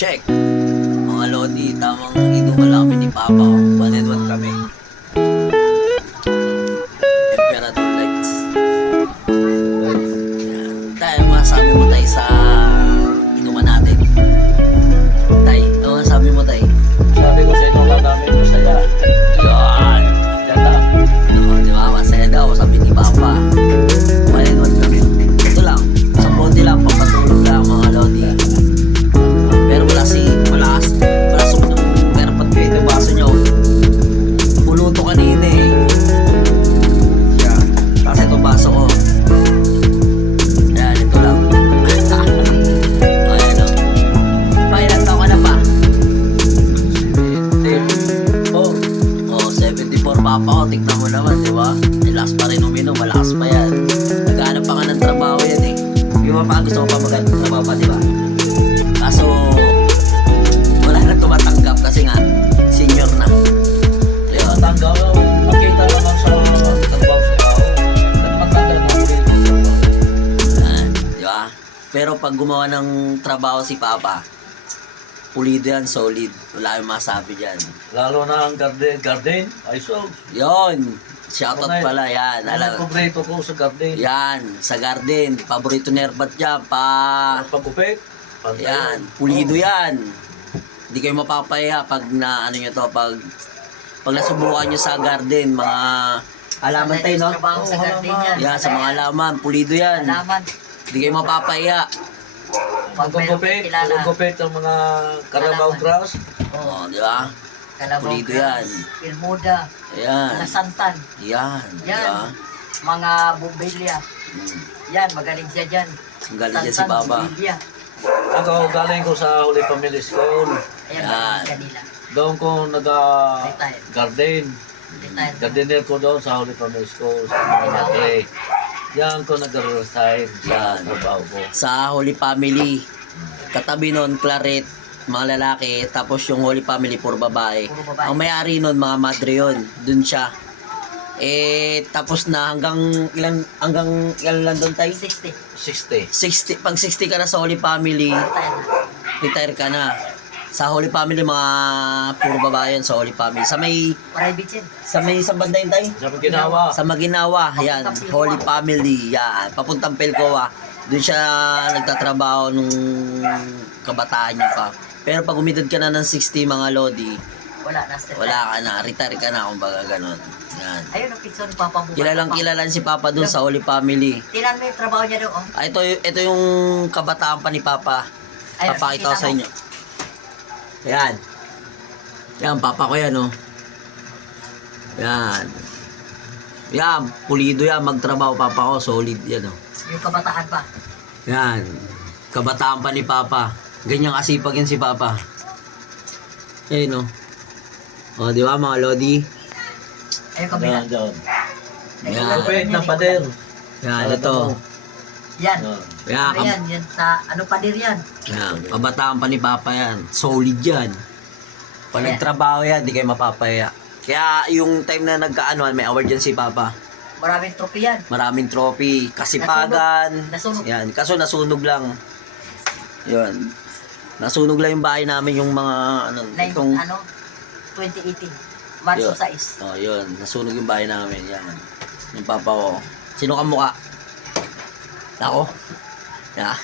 Check. Mga Lodi, tamang inuman lang kami ni Papa. 1 and 1 kami. Temperature lights. Yan. Tayo, masabi mo tayo sa inuman natin. Tay, ano masabi mo tayo? Sabi ko sa inyo ka namin masaya. Yan. Yan lang. Di ba? Masaya daw, sabi ni Papa. 1 and 1 kami. Ito lang, sa konti lang, papatulog lang mga Lodi. Pero wala sumunod. Pero pag kayo yung baso nyo, puno to kanina eh. Yan. Kasi itong baso ko. Yan, ito lang. Ayan o. Pailan taon ka na pa? Oh, Oh, 74 papa ko. Tignan mo naman, di ba? Relax pa rin uminom, malakas pa yan. Naghahanap pa ka ng trabaho yan eh. Yung mga gusto ko pa mag-trabaho pa, di ba? Kaso, wala na tumatanggap kasi nga, senior na. Yun. tanggaw na. Makita naman sa trabaho sa tao. Nagmatanda na ako rin. Yan, di ba? Pero pag gumawa ng trabaho si Papa, pulido yan, solid. Wala yung masabi dyan. Lalo na ang garden. Ay so. Yun, shoutout pala yan. Ang Alam, paborito ko sa garden. yan, sa garden, paborito ni Herbat dyan, Pagupit. yan, pulido yan. Hindi kayo mapapaya pag na, ano nyo to, pag nasubukan nyo sa garden, mga halaman tayo, no? Trabaho sa garden yan. Yan, sa mga halaman, pulido yan. Halaman. Hindi kayo mapapaya. Pag meron kang kilala. Pagupit ang mga Carabao grass. Oo, di ba? Kalabaw Pulido grass, yan. Bermuda. Ayan. Mga santan. Yan, di Yan. ba? Mga bumbilya. Hmm. Yan, magaling siya dyan. Ang galing niya si Papa. Bumbilya. Ako galing ko sa Holy Family School. Ayan, Yan. magaling kanila. Doon ko nag-garden. Retired. Gardener ko doon sa Holy Family School. Sa Manate. Yan ko nag-resign sa Yan. trabaho ko. Sa Holy Family, katabi nun, Claret, mga lalaki, tapos yung Holy Family, puro babae. Puro babae. Ang may-ari nun, mga madre yun, dun siya. Eh, tapos na hanggang ilan lang doon tayo? 60. 60. 60, pag 60 ka na sa Holy Family, Retired na. retire ka na. Sa Holy Family, mga puro babae yun sa Holy Family. Private yan. Sa may isang banda yun tayo? Sa ginawa. Sa Maginawa, yan, Papuntang Pilcoa. Holy Family, yan, papuntang Pilcoa. Doon siya nagtatrabaho nung kabataan niya pa. Pero pag umidad ka na ng 60 mga Lodi, Wala, nasa wala ka na, retire ka na, kumbaga ganon. Yan. Ayun ang pizza ni Papa mo. Kilalang si Papa doon sa Holy Family. Tinan mo yung trabaho niya doon. Ah, ito yung kabataan pa ni Papa. Ayun, Papakita ko sa kita mo. inyo. Yan. Yan, Papa ko yan, oh. Yan. Yan, pulido yan, magtrabaho Papa ko, solid yan, oh. Yung kabataan pa. Yan. Kabataan pa ni Papa. Ganyang kasipag yan si Papa. Ayun, oh. O, di ba mga Lodi? Ayun kabila. Yan, doon. Yan. Pagupit ng pader. Yan, ito. Yan. Yan, Ano yan? Yan sa, ano pader yan? yan. Kabataan pa ni Papa yan. Solid yan. Pag nagtrabaho yan, di kayo mapapaya. Kaya yung time na nagkaanoan, may award yan si Papa. Maraming trophy yan. Maraming trophy, kasipagan. Nasunog. Yan, kaso nasunog lang. Yun. Nasunog lang yung bahay namin, yung mga ano, itong 2018. Marso Yun. 6. oh, yun, nasunog yung bahay namin. Yan. Yung Papa ko. Sino ka mukha? Ako? Yeah.